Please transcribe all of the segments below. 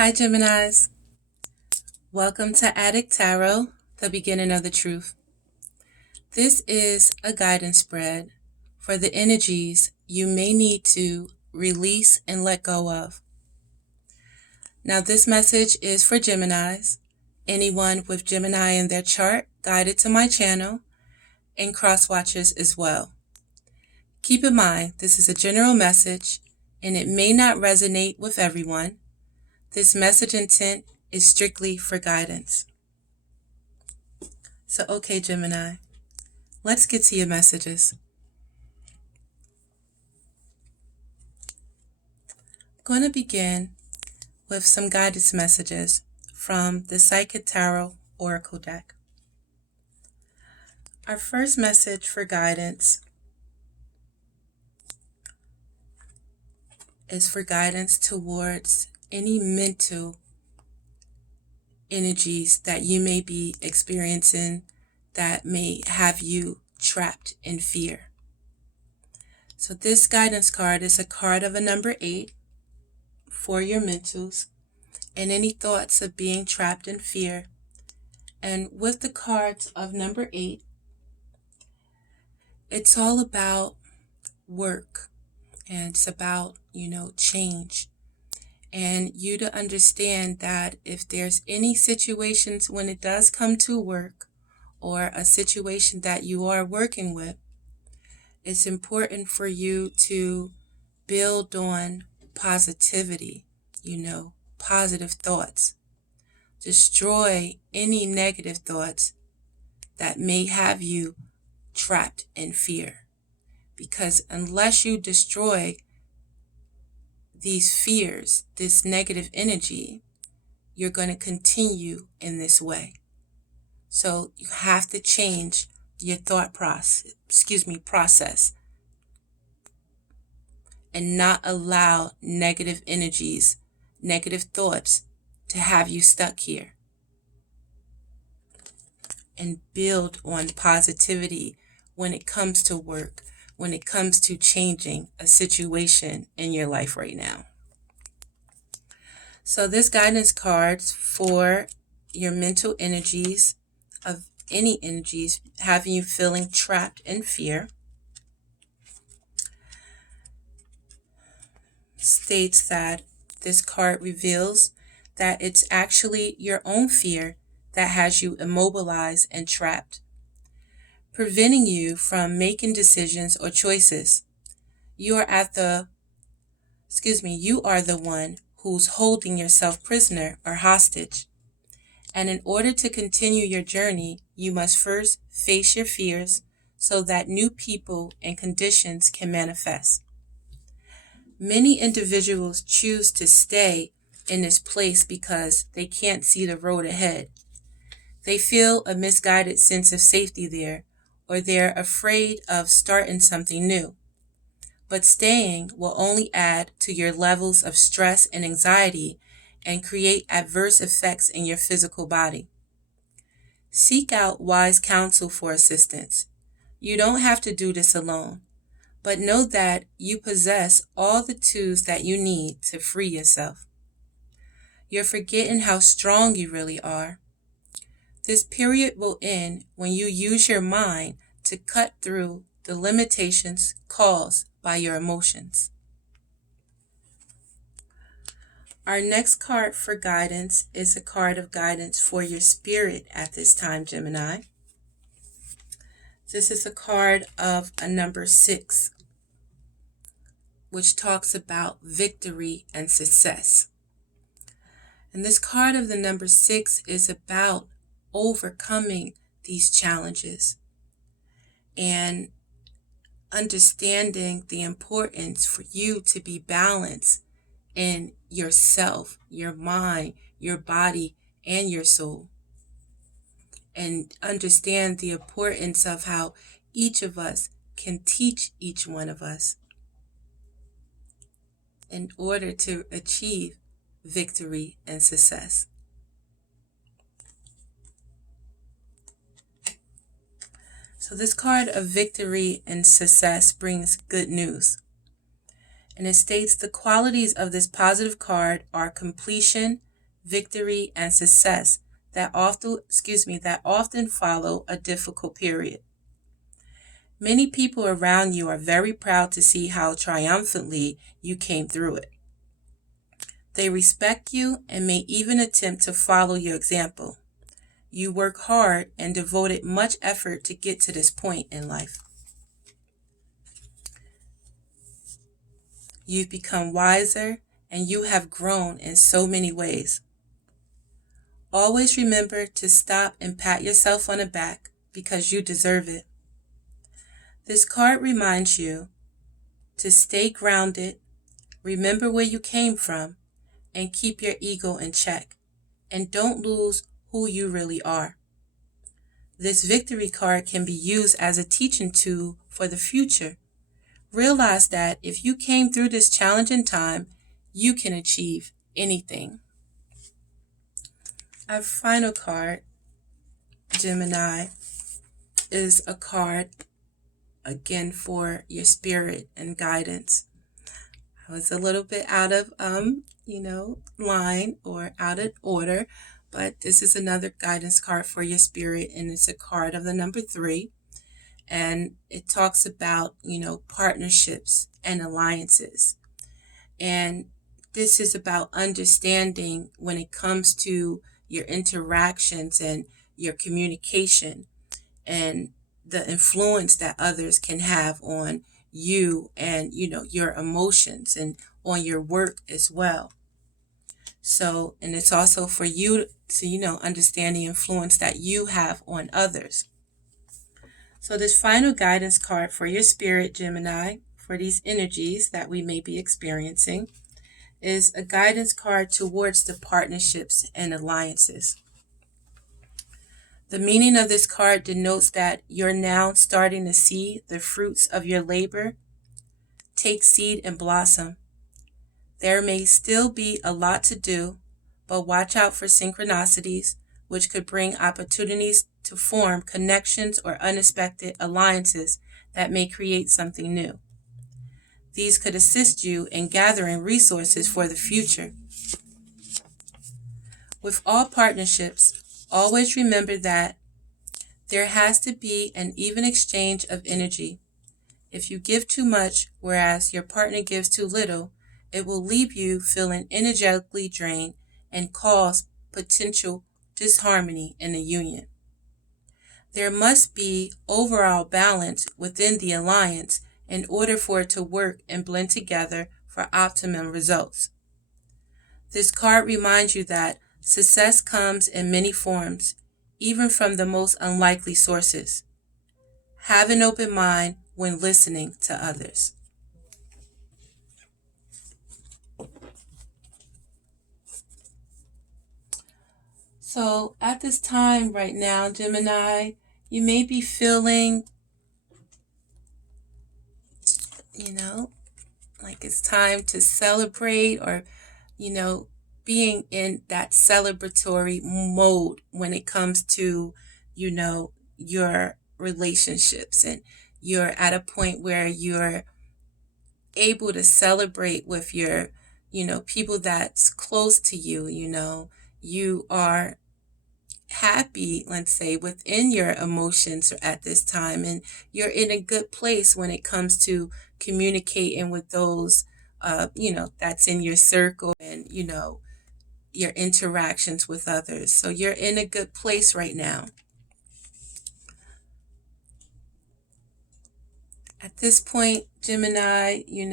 Hi Geminis, welcome to Adik Tarot, the beginning of the truth. This is a guidance spread for the energies you may need to release and let go of. Now this message is for Geminis, anyone with Gemini in their chart guided to my channel, and cross watchers as well. Keep in mind, this is a general message and it may not resonate with everyone. This message intent is strictly for guidance. So okay Gemini, let's get to your messages. I'm going to begin with some guidance messages from the Psychic Tarot Oracle deck. Our first message for guidance is for guidance towards any mental energies that you may be experiencing that may have you trapped in fear. So this guidance card is a card of a number 8 for your mentals and any thoughts of being trapped in fear. And with the cards of number 8, it's all about work and it's about, change. And you to understand that if there's any situations when it does come to work or a situation that you are working with, it's important for you to build on positivity, positive thoughts. Destroy any negative thoughts that may have you trapped in fear. Because unless you destroy these fears, this negative energy, you're going to continue in this way. So you have to change your thought process and not allow negative energies, negative thoughts to have you stuck here. And build on positivity when it comes to work, when it comes to changing a situation in your life right now. So this guidance cards for your mental energies, of any energies having you feeling trapped in fear, states that this card reveals that it's actually your own fear that has you immobilized and trapped, preventing you from making decisions or choices. You are the one who's holding yourself prisoner or hostage. And in order to continue your journey, you must first face your fears so that new people and conditions can manifest. Many individuals choose to stay in this place because they can't see the road ahead. They feel a misguided sense of safety there, or they're afraid of starting something new. But staying will only add to your levels of stress and anxiety and create adverse effects in your physical body. Seek out wise counsel for assistance. You don't have to do this alone, but know that you possess all the tools that you need to free yourself. You're forgetting how strong you really are. This period will end when you use your mind to cut through the limitations caused by your emotions. Our next card for guidance is a card of guidance for your spirit at this time, Gemini. This is a card of a number 6, which talks about victory and success. And this card of the number 6 is about overcoming these challenges and understanding the importance for you to be balanced in yourself, your mind, your body, and your soul. And understand the importance of how each of us can teach each one of us in order to achieve victory and success. So this card of victory and success brings good news. And it states the qualities of this positive card are completion, victory, and success that often follow a difficult period. Many people around you are very proud to see how triumphantly you came through it. They respect you and may even attempt to follow your example. You work hard and devoted much effort to get to this point in life. You've become wiser and you have grown in so many ways. Always remember to stop and pat yourself on the back because you deserve it. This card reminds you to stay grounded, remember where you came from, and keep your ego in check. And don't lose who you really are. This victory card can be used as a teaching tool for the future. Realize that if you came through this challenging time, you can achieve anything. Our final card, Gemini, is a card again for your spirit and guidance. I was a little bit out of line or out of order, but this is another guidance card for your spirit, and it's a card of the number 3, and it talks about partnerships and alliances. And this is about understanding when it comes to your interactions and your communication and the influence that others can have on you and your emotions and on your work as well. So, and it's also for you to understand the influence that you have on others. So this final guidance card for your spirit, Gemini, for these energies that we may be experiencing, is a guidance card towards the partnerships and alliances. The meaning of this card denotes that you're now starting to see the fruits of your labor take seed and blossom. There may still be a lot to do, but watch out for synchronicities, which could bring opportunities to form connections or unexpected alliances that may create something new. These could assist you in gathering resources for the future. With all partnerships, always remember that there has to be an even exchange of energy. If you give too much, whereas your partner gives too little, it will leave you feeling energetically drained and cause potential disharmony in the union. There must be overall balance within the alliance in order for it to work and blend together for optimum results. This card reminds you that success comes in many forms, even from the most unlikely sources. Have an open mind when listening to others. So at this time right now, Gemini, you may be feeling, like it's time to celebrate or, being in that celebratory mode when it comes to, your relationships, and you're at a point where you're able to celebrate with your, people that's close to you, you are happy, let's say, within your emotions at this time, and you're in a good place when it comes to communicating with those, that's in your circle and, your interactions with others. So you're in a good place right now. At this point, Gemini, you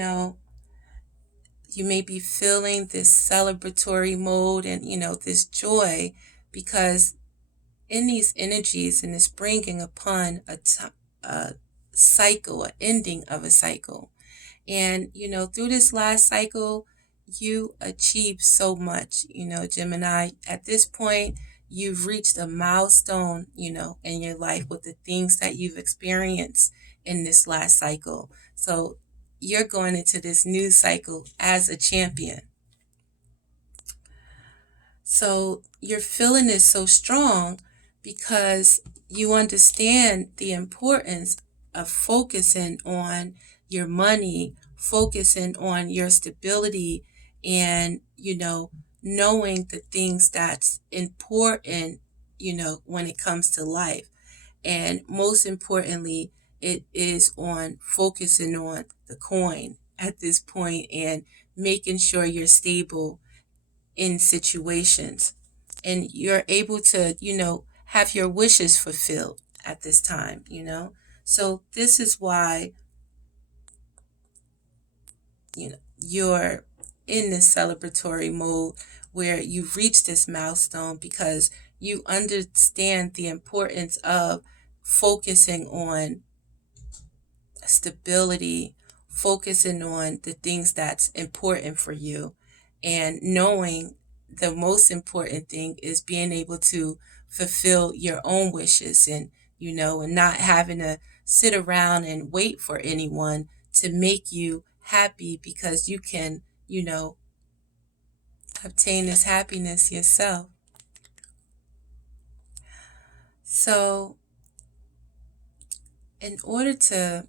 may be feeling this celebratory mode and, this joy, because in these energies and it's bringing upon a cycle, an ending of a cycle. And, through this last cycle, you achieved so much, Gemini. At this point, you've reached a milestone, in your life with the things that you've experienced in this last cycle. So you're going into this new cycle as a champion. So your feeling is so strong because you understand the importance of focusing on your money, focusing on your stability, and, knowing the things that's important, when it comes to life. And most importantly, it is on focusing on the coin at this point and making sure you're stable in situations and you're able to, have your wishes fulfilled at this time. So this is why, you're in this celebratory mode where you've reached this milestone because you understand the importance of focusing on stability, focusing on the things that's important for you, and knowing the most important thing is being able to fulfill your own wishes and not having to sit around and wait for anyone to make you happy because you can, obtain this happiness yourself. So, in order to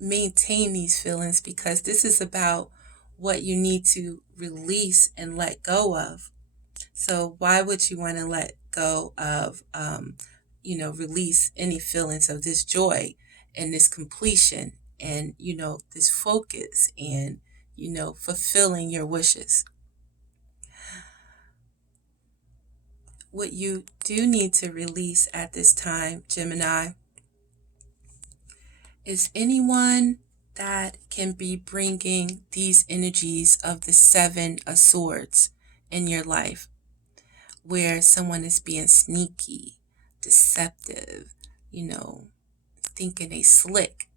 maintain these feelings, because this is about what you need to release and let go of. So why would you want to let go of, release any feelings of this joy and this completion and, this focus and, fulfilling your wishes? What you do need to release at this time, Gemini, is anyone that can be bringing these energies of the Seven of Swords in your life, where someone is being sneaky, deceptive, thinking they slick,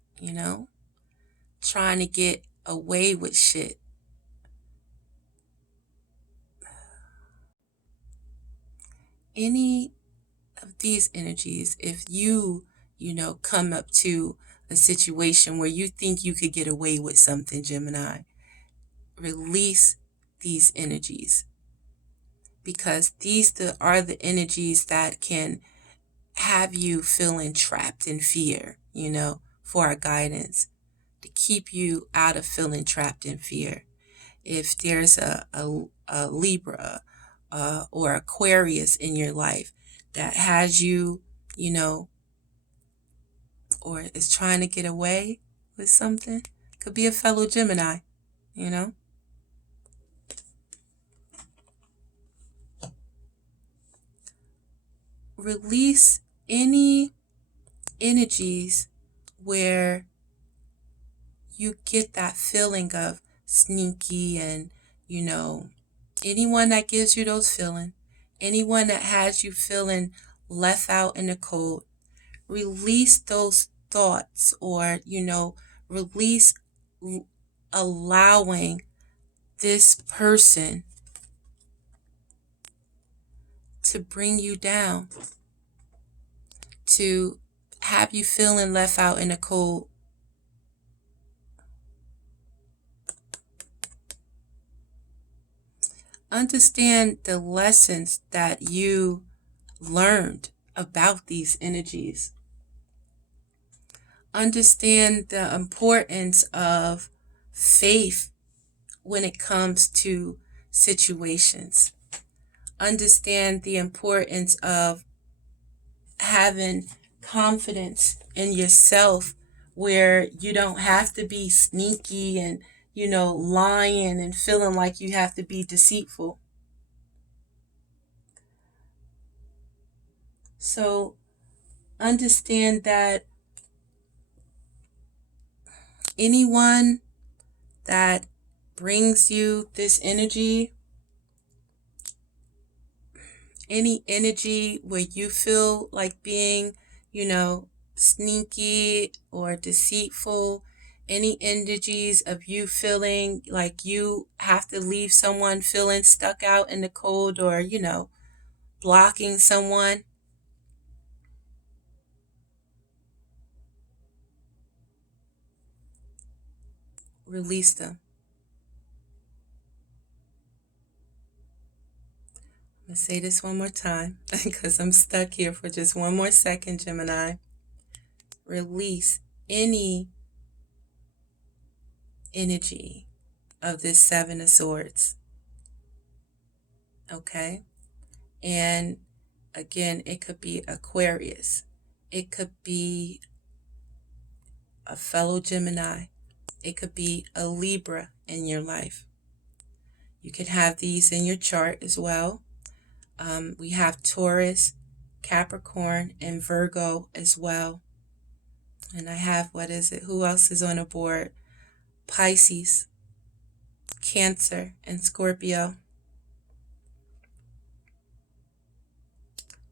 trying to get away with shit. Any of these energies, if you, come up to a situation where you think you could get away with something, Gemini, release these energies, because these are the energies that can have you feeling trapped in fear, for our guidance, to keep you out of feeling trapped in fear. If there's a Libra or Aquarius in your life that has you, or is trying to get away with something, could be a fellow Gemini, Release any energies where you get that feeling of sneaky and, anyone that gives you those feelings, anyone that has you feeling left out in the cold, release those thoughts or, release allowing this person to bring you down, to have you feeling left out in the cold. Understand the lessons that you learned about these energies. Understand the importance of faith when it comes to situations. Understand the importance of having confidence in yourself where you don't have to be sneaky and, lying and feeling like you have to be deceitful. So understand that anyone that brings you this energy, any energy where you feel like being, sneaky or deceitful, any energies of you feeling like you have to leave someone feeling stuck out in the cold or, blocking someone, release them. I'm going to say this one more time because I'm stuck here for just one more second, Gemini. Release any energy of this Seven of Swords. Okay. And again, it could be Aquarius. It could be a fellow Gemini. It could be a Libra in your life. You could have these in your chart as well. We have Taurus, Capricorn, and Virgo as well. And I have, what is it? Who else is on the board? Pisces, Cancer, and Scorpio.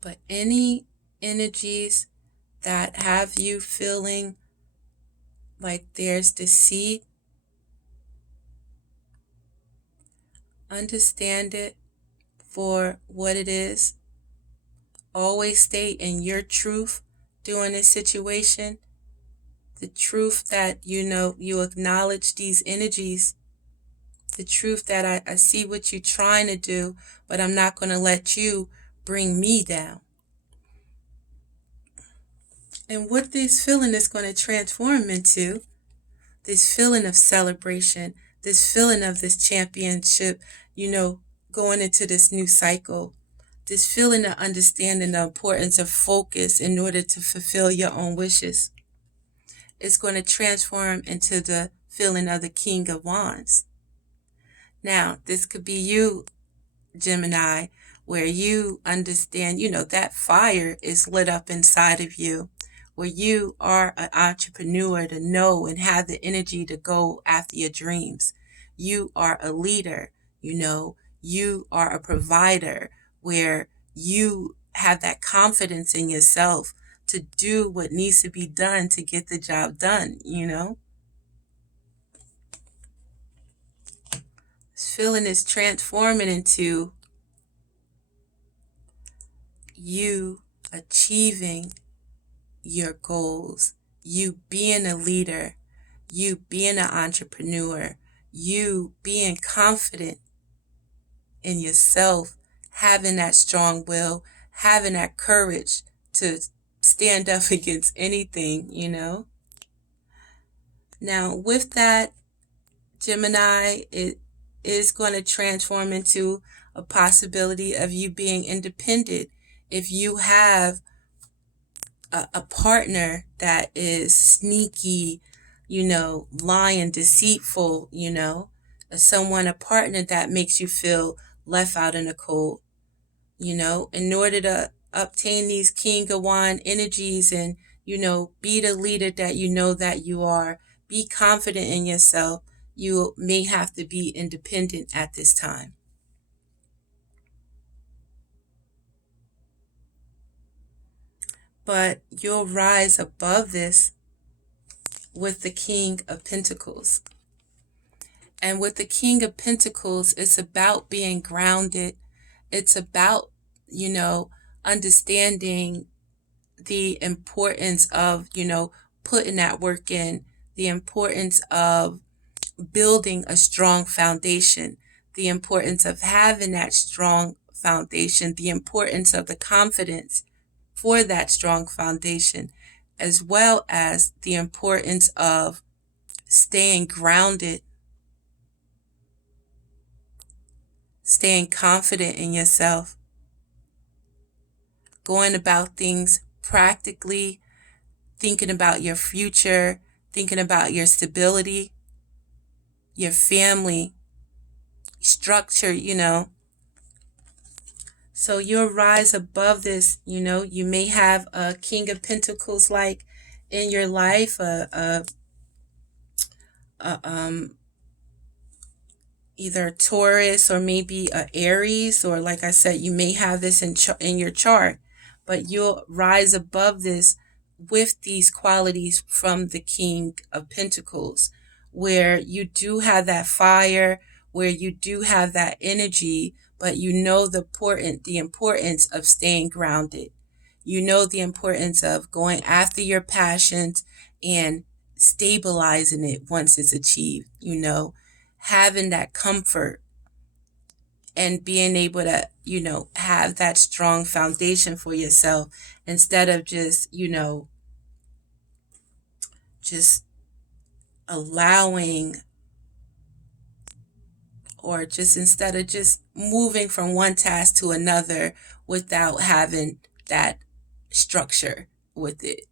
But any energies that have you feeling like there's deceit, understand it for what it is. Always stay in your truth during this situation. The truth that you acknowledge these energies. The truth that I see what you're trying to do, but I'm not going to let you bring me down. And what this feeling is going to transform into, this feeling of celebration, this feeling of this championship, going into this new cycle, this feeling of understanding the importance of focus in order to fulfill your own wishes. It's going to transform into the feeling of the King of Wands. Now, this could be you, Gemini, where you understand, that fire is lit up inside of you, where you are an entrepreneur to know and have the energy to go after your dreams. You are a leader, you are a provider, where you have that confidence in yourself to do what needs to be done to get the job done, This feeling is transforming into you achieving your goals, you being a leader, you being an entrepreneur, you being confident in yourself, having that strong will, having that courage to stand up against anything, Now, with that, Gemini, it is going to transform into a possibility of you being independent. If you have a partner that is sneaky, lying, deceitful, a partner that makes you feel left out in the cold, in order to obtain these King of Wands energies and, be the leader that that you are, be confident in yourself, you may have to be independent at this time. But you'll rise above this with the King of Pentacles. And with the King of Pentacles, it's about being grounded. It's about, understanding the importance of, putting that work in, the importance of building a strong foundation, the importance of having that strong foundation, the importance of the confidence for that strong foundation, as well as the importance of staying grounded, staying confident in yourself, going about things practically, thinking about your future, thinking about your stability, your family, structure, So you'll rise above this, you may have a King of Pentacles like in your life, either Taurus or maybe a Aries, or like I said, you may have this in your chart, but you'll rise above this with these qualities from the King of Pentacles, where you do have that fire, where you do have that energy, but the importance of staying grounded. The importance of going after your passions and stabilizing it once it's achieved, having that comfort and being able to, have that strong foundation for yourself instead of just allowing or just instead of just moving from one task to another without having that structure with it.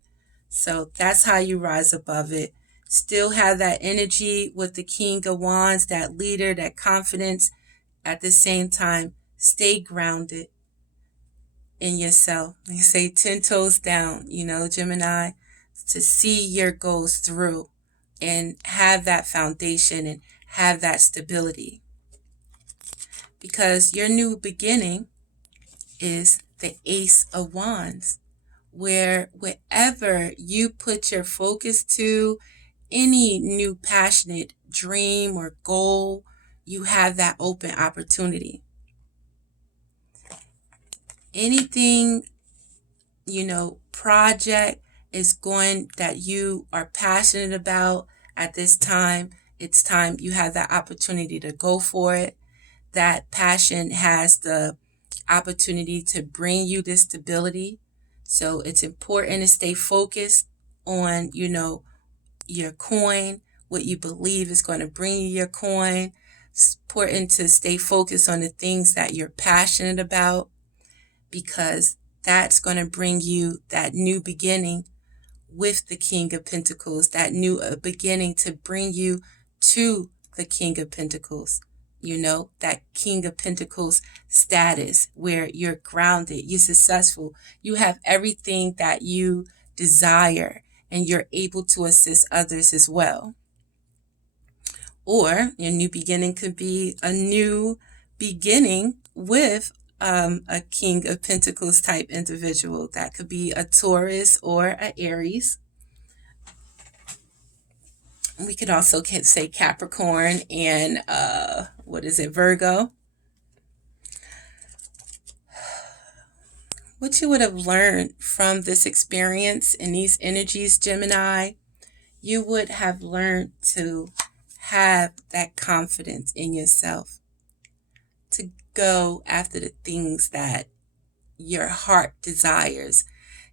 So that's how you rise above it. Still have that energy with the King of Wands, that leader, that confidence. At the same time, stay grounded in yourself. They say 10 toes down, Gemini, to see your goals through and have that foundation and have that stability. Because your new beginning is the Ace of Wands, where wherever you put your focus to, any new passionate dream or goal, you have that open opportunity. Anything, project is going that you are passionate about at this time, it's time you have that opportunity to go for it. That passion has the opportunity to bring you this stability. So it's important to stay focused on, your coin, what you believe is going to bring you your coin. It's important to stay focused on the things that you're passionate about, because that's going to bring you that new beginning with the King of Pentacles, that new beginning to bring you to the King of Pentacles. That King of Pentacles status where you're grounded, you're successful, you have everything that you desire, and you're able to assist others as well. Or your new beginning could be a new beginning with a King of Pentacles type individual. That could be a Taurus or an Aries. We could also say Capricorn and Virgo. What you would have learned from this experience and these energies, Gemini, you would have learned to have that confidence in yourself, to go after the things that your heart desires.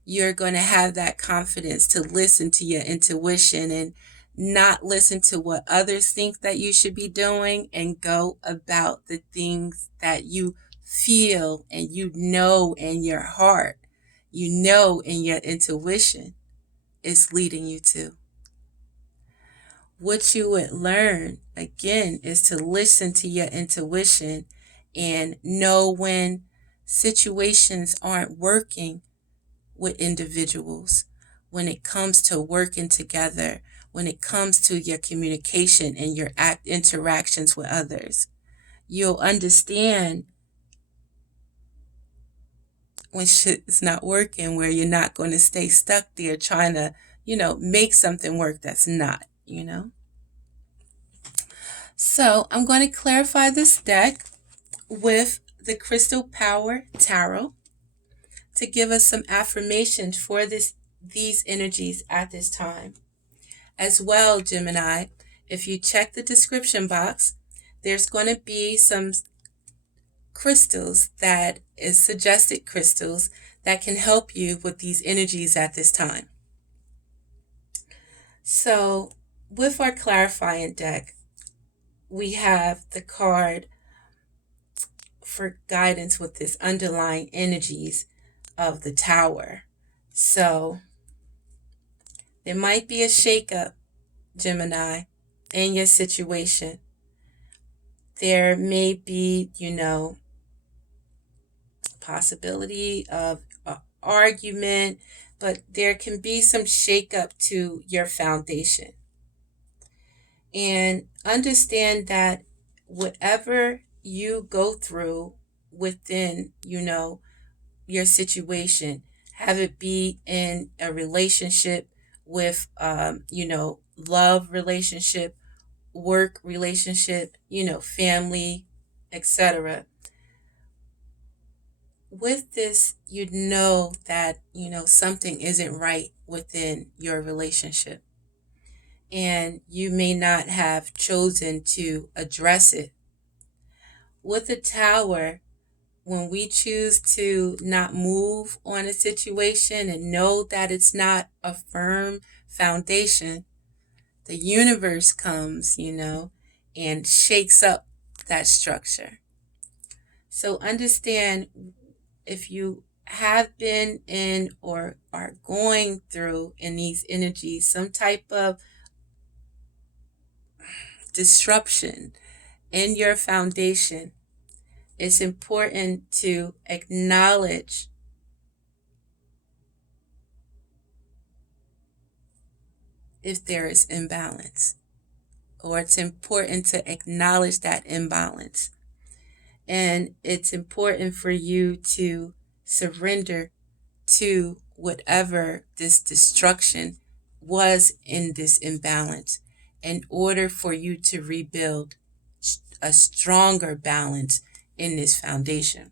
You're going to have that confidence to listen to your intuition and not listen to what others think that you should be doing, and go about the things that you feel and in your heart, in your intuition is leading you to. What you would learn, again, is to listen to your intuition and know when situations aren't working with individuals, when it comes to working together, when it comes to your communication and your interactions with others. You'll understand when shit is not working, where you're not going to stay stuck there trying to, make something work that's not, So I'm going to clarify this deck with the Crystal Power Tarot to give us some affirmations for these energies at this time. As well, Gemini, if you check the description box, there's going to be some crystals that is suggested crystals that can help you with these energies at this time. So with our clarifying deck, we have the card for guidance with this underlying energies of the Tower. So there might be a shakeup, Gemini, in your situation. There may be, possibility of an argument, but there can be some shakeup to your foundation. And understand that whatever you go through within, your situation, have it be in a relationship with, love relationship, work relationship, family, etc. With this, that, something isn't right within your relationship. And you may not have chosen to address it. With the Tower, when we choose to not move on a situation and know that it's not a firm foundation, the universe comes, and shakes up that structure. So understand, if you have been in or are going through in these energies some type of disruption in your foundation, it's important to acknowledge if there is imbalance, or it's important to acknowledge that imbalance. And it's important for you to surrender to whatever this destruction was in this imbalance in order for you to rebuild a stronger balance in this foundation.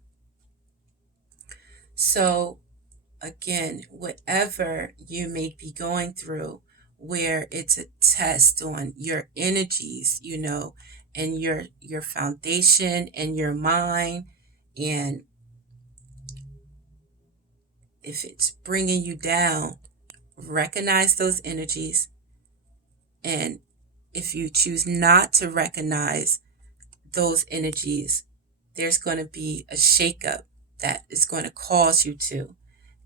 So again, whatever you may be going through, where it's a test on your energies, and your foundation and your mind, and if it's bringing you down, recognize those energies. And if you choose not to recognize those energies, there's going to be a shakeup that is going to cause you to.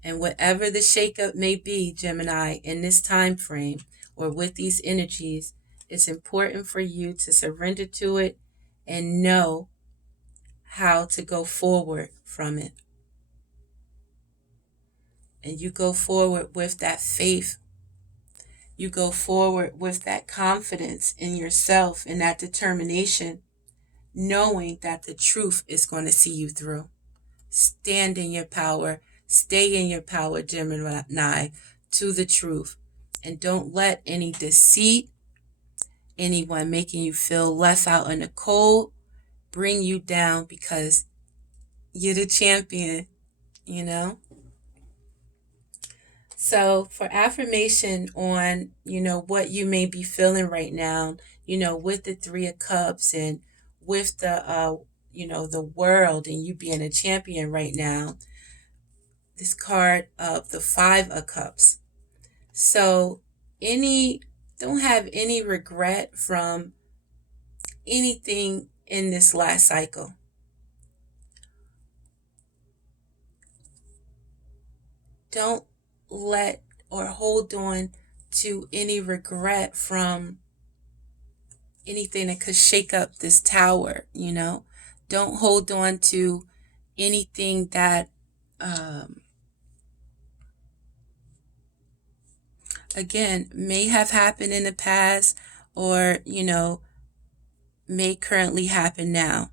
And whatever the shakeup may be, Gemini, in this time frame or with these energies, it's important for you to surrender to it and know how to go forward from it. And you go forward with that faith. You go forward with that confidence in yourself and that determination, knowing that the truth is going to see you through. Stand in your power. Stay in your power, Gemini, to the truth. And don't let any deceit, anyone making you feel left out in the cold, bring you down, because you're the champion, So for affirmation on, what you may be feeling right now, with the Three of Cups and with the, the world and you being a champion right now, this card of the Five of Cups. So don't have any regret from anything in this last cycle. Don't let or hold on to any regret from anything that could shake up this tower, Don't hold on to anything that again may have happened in the past, or may currently happen now.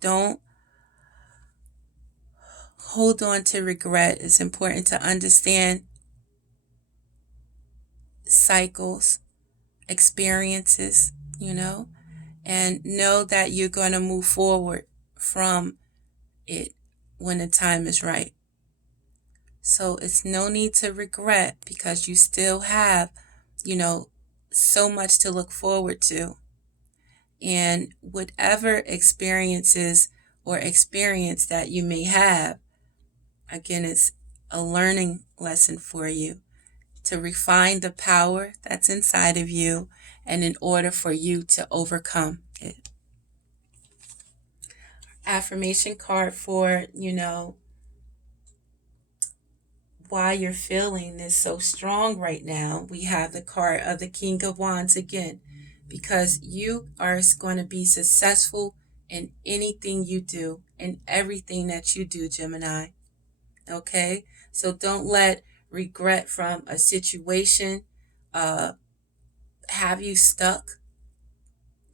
Don't hold on to regret. It's important to understand cycles, experiences, and know that you're going to move forward from it when the time is right. So it's no need to regret, because you still have, so much to look forward to. And whatever experiences or experience that you may have, again, it's a learning lesson for you to refine the power that's inside of you, and in order for you to overcome it. Affirmation card for, why you're feeling this so strong right now. We have the card of the King of Wands again, because you are going to be successful in anything you do and everything that you do, Gemini. Okay? So don't let regret from a situation have you stuck,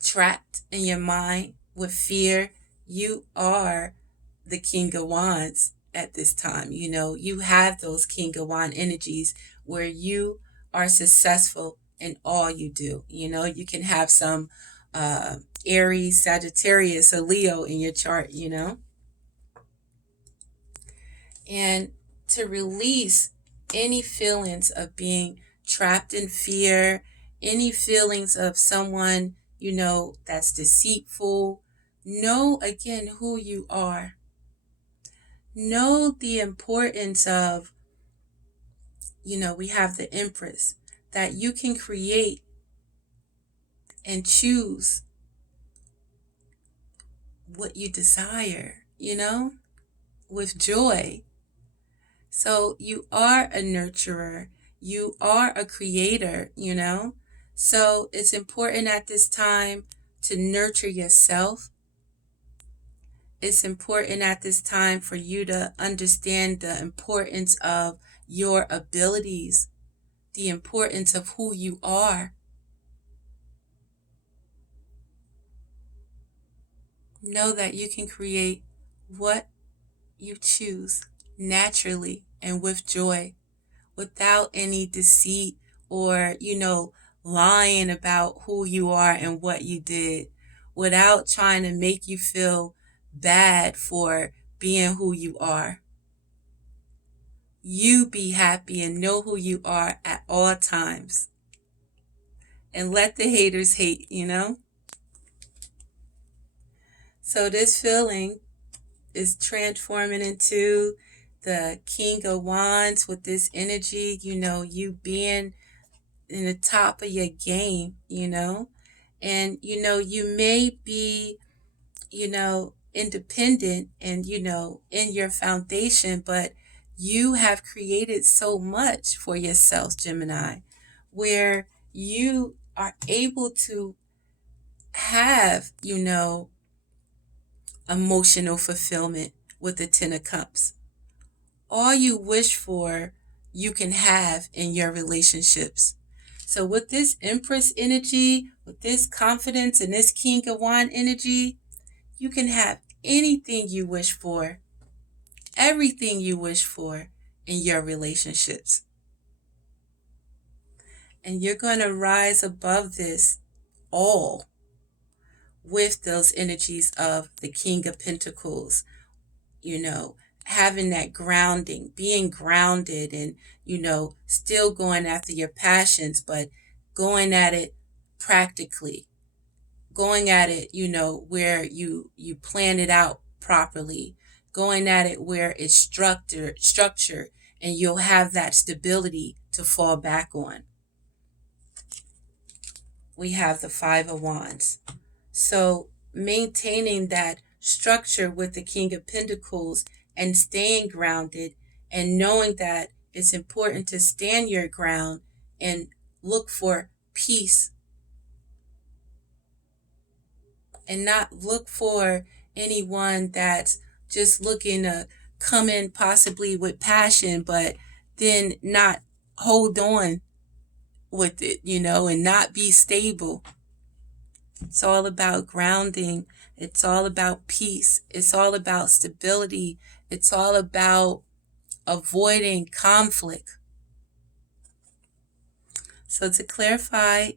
trapped in your mind with fear. You are the King of Wands at this time. You have those King of Wands energies where you are successful in all you do. You can have some Aries, Sagittarius, or Leo in your chart, And to release any feelings of being trapped in fear, any feelings of someone, that's deceitful. Know again who you are. Know the importance of, we have the Empress, that you can create and choose what you desire, with joy. So you are a nurturer. You are a creator, So it's important at this time to nurture yourself. It's important at this time for you to understand the importance of your abilities, the importance of who you are. Know that you can create what you choose naturally and with joy, without any deceit or, lying about who you are and what you did, without trying to make you feel bad for being who you are. You be happy and know who you are at all times. And let the haters hate, So this feeling is transforming into the King of Wands with this energy, you being in the top of your game, and, you may be, independent and, in your foundation, but you have created so much for yourself, Gemini, where you are able to have, emotional fulfillment with the Ten of Cups. All you wish for, you can have in your relationships. So with this Empress energy, with this confidence and this King of Wands energy, you can have anything you wish for, everything you wish for in your relationships. And you're going to rise above this all with those energies of the King of Pentacles, having that grounding, being grounded and, still going after your passions, but going at it practically, going at it, where you plan it out properly, going at it where it's structured, and you'll have that stability to fall back on. We have the Five of Wands. So maintaining that structure with the King of Pentacles and staying grounded and knowing that it's important to stand your ground and look for peace and not look for anyone that's just looking to come in possibly with passion, but then not hold on with it, and not be stable. It's all about grounding. It's all about peace. It's all about stability. It's all about avoiding conflict. So to clarify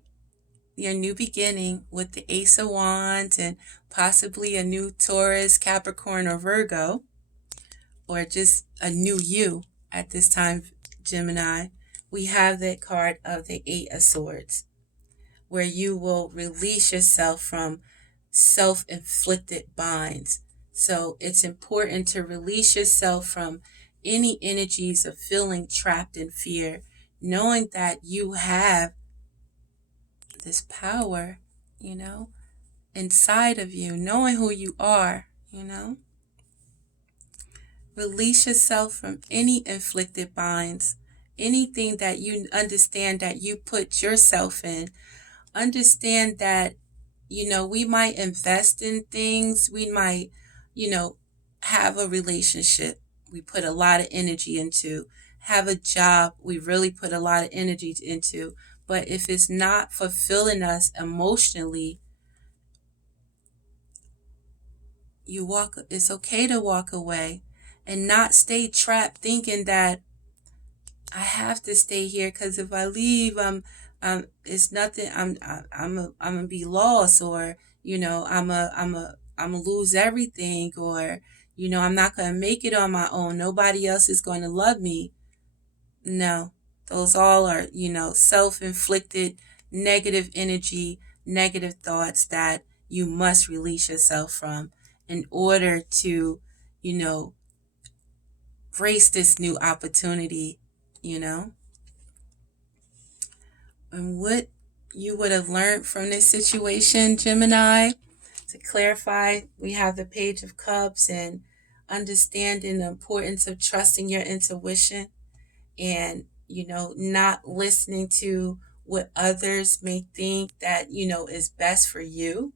your new beginning with the Ace of Wands and possibly a new Taurus, Capricorn, or Virgo, or just a new you at this time, Gemini, we have that card of the Eight of Swords, where you will release yourself from self-inflicted binds. So it's important to release yourself from any energies of feeling trapped in fear, knowing that you have this power, inside of you, knowing who you are, Release yourself from any inflicted binds, anything that you understand that you put yourself in. Understand that, we might invest in things, we might, have a relationship we put a lot of energy into, have a job we really put a lot of energy into, but if it's not fulfilling us emotionally, it's okay to walk away and not stay trapped thinking that I have to stay here because if I leave, it's nothing. I'm gonna be lost, or I'm gonna lose everything, or I'm not gonna make it on my own. Nobody else is going to love me. No, those all are self-inflicted negative energy, negative thoughts that you must release yourself from in order to embrace this new opportunity. And what you would have learned from this situation, Gemini, To clarify, we have the Page of Cups and understanding the importance of trusting your intuition and, not listening to what others may think that, is best for you,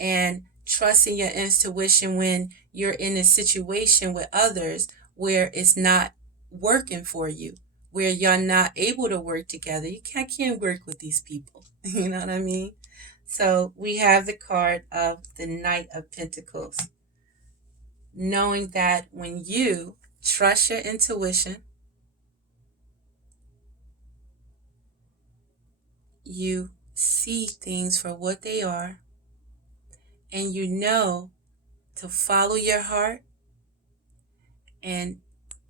and trusting your intuition when you're in a situation with others where it's not working for you, where you're not able to work together. Can't work with these people. You know what I mean? So we have the card of the Knight of Pentacles, knowing that when you trust your intuition, you see things for what they are, and you know to follow your heart and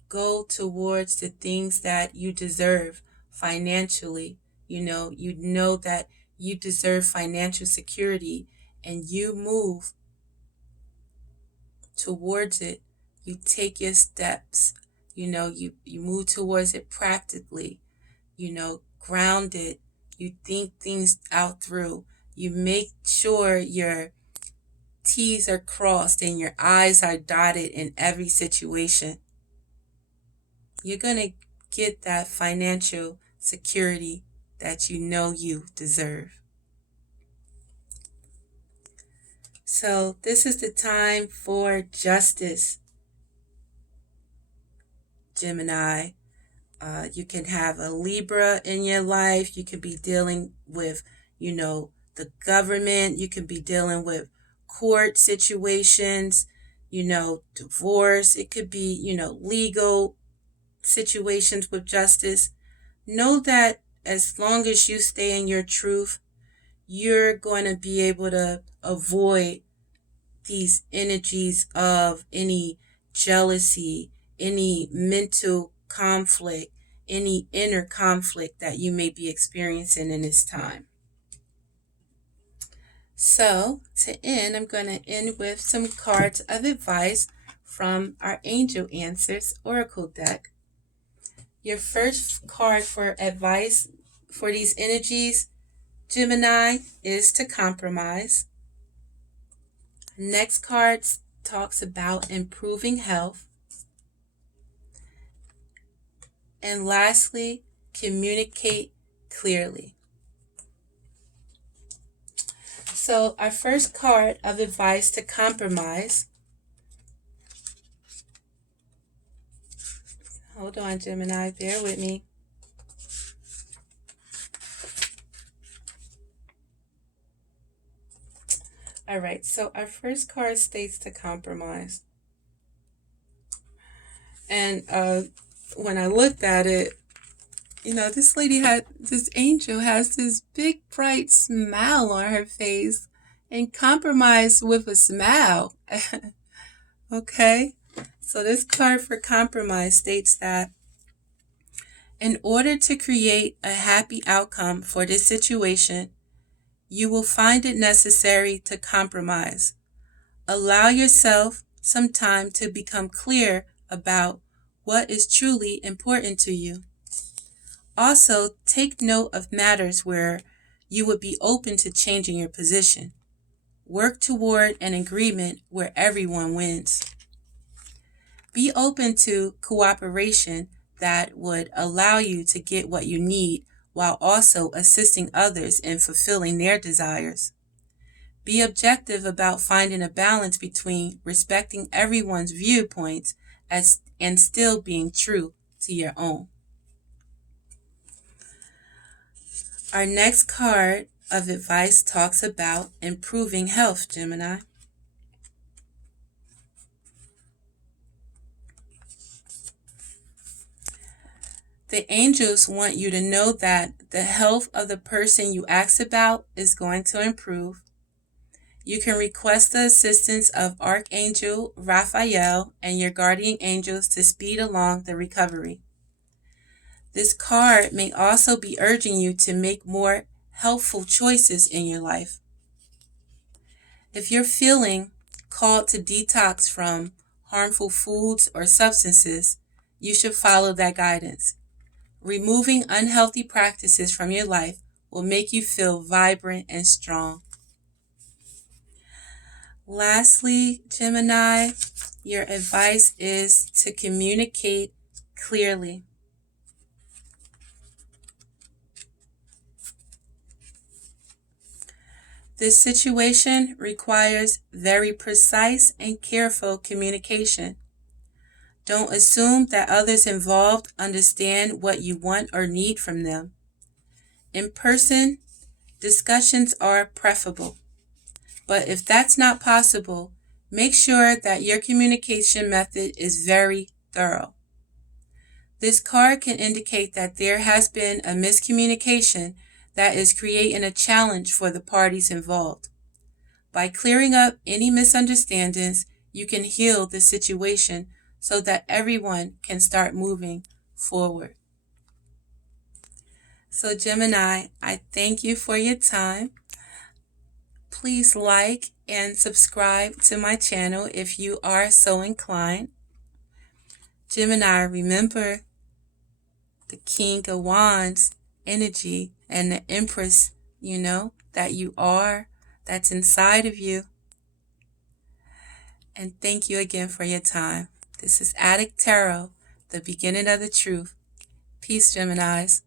go towards the things that you deserve financially. You know that you deserve financial security, and you move towards it. You take your steps. You move towards it practically, grounded. You think things out through. You make sure your T's are crossed and your I's are dotted in every situation. You're going to get that financial security that you know you deserve. So this is the time for justice, Gemini. You can have a Libra in your life. You could be dealing with, the government. You could be dealing with court situations, divorce. It could be, legal situations with justice. Know that as long as you stay in your truth, you're going to be able to avoid these energies of any jealousy, any mental conflict, any inner conflict that you may be experiencing in this time. So, to end, I'm going to end with some cards of advice from our Angel Answers Oracle deck. Your first card for advice for these energies, Gemini, is to compromise. Next card talks about improving health. And lastly, communicate clearly. So our first card of advice to compromise. Hold on, Gemini, bear with me. All right, so our first card states to compromise. And when I looked at it, this angel has this big bright smile on her face, and compromise with a smile. Okay, so this card for compromise states that in order to create a happy outcome for this situation, you will find it necessary to compromise. Allow yourself some time to become clear about what is truly important to you. Also, take note of matters where you would be open to changing your position. Work toward an agreement where everyone wins. Be open to cooperation that would allow you to get what you need while also assisting others in fulfilling their desires. Be objective about finding a balance between respecting everyone's viewpoints and still being true to your own. Our next card of advice talks about improving health, Gemini. The angels want you to know that the health of the person you ask about is going to improve. You can request the assistance of Archangel Raphael and your guardian angels to speed along the recovery. This card may also be urging you to make more healthful choices in your life. If you're feeling called to detox from harmful foods or substances, you should follow that guidance. Removing unhealthy practices from your life will make you feel vibrant and strong. Lastly, Gemini, your advice is to communicate clearly. This situation requires very precise and careful communication. Don't assume that others involved understand what you want or need from them. In person, discussions are preferable. But if that's not possible, make sure that your communication method is very thorough. This card can indicate that there has been a miscommunication that is creating a challenge for the parties involved. By clearing up any misunderstandings, you can heal the situation so that everyone can start moving forward. So Gemini, I thank you for your time. Please like and subscribe to my channel if you are so inclined. Gemini, remember the King of Wands energy and the Empress, that you are, that's inside of you. And thank you again for your time. This is Adik Tarot, the beginning of the truth. Peace, Geminis.